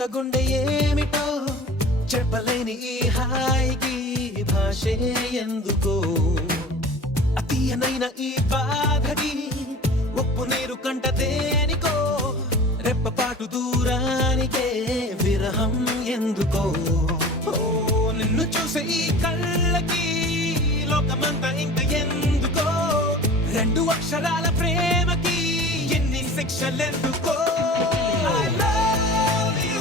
గుప్పెడంత గుండె ఏమిటో చెప్పలేని ఈ హాయికి భాషే ఎందుకో అతీయనైన ఈ బాధకి ఉప్పు నీరు కంట దేనికో రెప్పపాటు దూరానికే విరహం ఎందుకో ఓ నిన్ను చూసే ఈ కళ్ళకి లోకమంతా ఇంక ఎందుకో రెండు అక్షరాల ప్రేమకి ఎన్ని శిక్షలెందుకో I love you.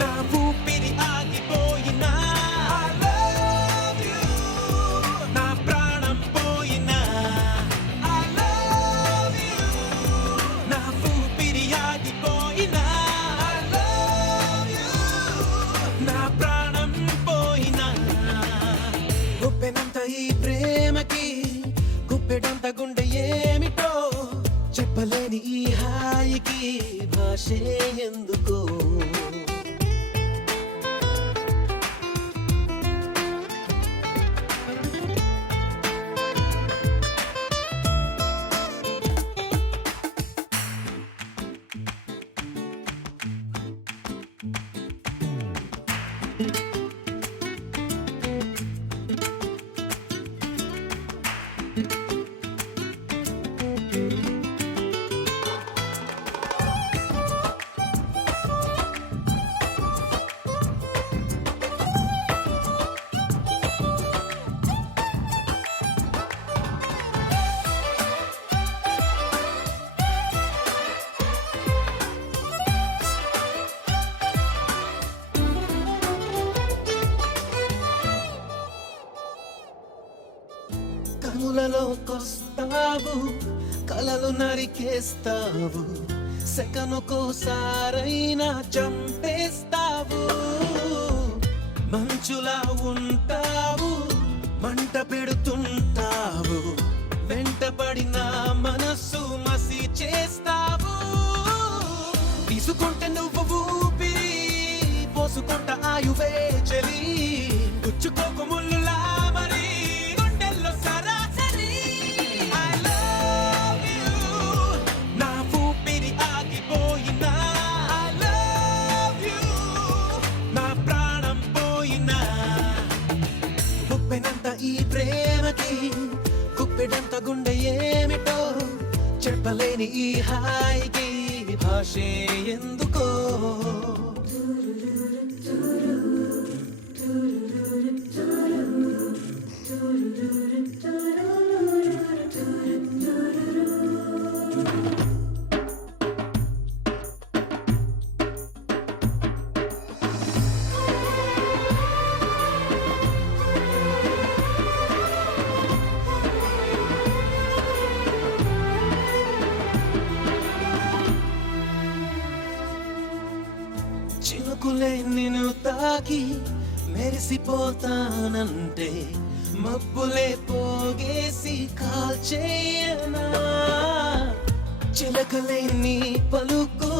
నా ఊపిరి ఆగిపోయినా I love you. నా ప్రాణం పోయినా I love you. నా ఊపిరి ఆగిపోయినా I love you. నా ప్రాణం పోయినా గుప్పెనంత ఈ ప్రేమకి గుప్పెడంత గుండె ఏమిటో చెప్పలేని ఈ హాయికి భాషే ఎందుకో కనులలోకొస్తావు కలలు నరికేస్తావు సెకనుకోసారైనా చంపేస్తావు మంచులా ఉంటావు మంట పెడుతుంటావు వెంటపడిన మనస్సు మసి చేస్తావు తీసుకుంటే నువ్వు ఊపిరి పోసుకుంట ఆయువే చలి పుచ్చుకోకు ముళ్ళులా మరి గుండెల్లో సరాసరి I love you. నా ఊపిరి ఆగిపోయినా I love you. నా ప్రాణం పోయినా గుప్పెనంత ఈ ప్రేమకి గుప్పెడంత గుండె ఏమిటో చెప్పలేని ఈ హాయికి భాషే ఎందుకో చినుకులే నిన్ను తాకి మెరిసిపోతానంటే మబ్బులే పోగేసి కాల్చేయనా చిలకలే నీ పలుకు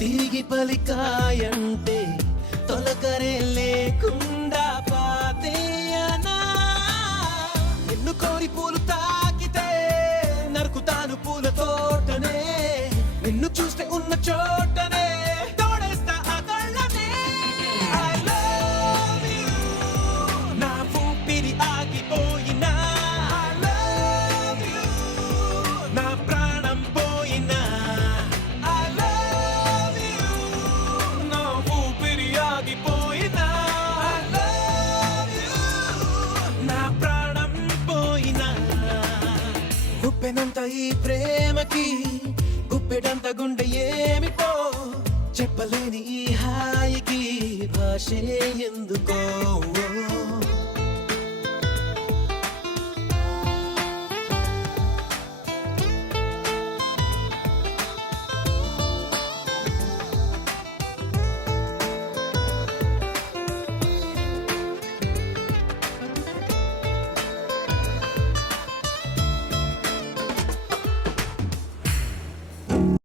తిరిగి పలికాయంటే తొలకరే లేకుండా పాతేయనా నిన్ను కోరి పూలు తాకితే నరుకుతాను పూల తోటనే నిన్ను చూస్తే ఉన్న చోటనే తోడేస్తా ఆ కళ్ళనే I love you. నా ఊపిరి ఆగిపోయినా I love you. నా ప్రాణం పోయినా I love you. నా ఊపిరి ఆగిపోయినా I love you. నా ప్రాణం పోయినా గుప్పెనంత ఈ ప్రేమకి గుప్పెడంత గుండె ఏమిటో చెప్పలేని ఈ హాయికి భాషే ఎందుకో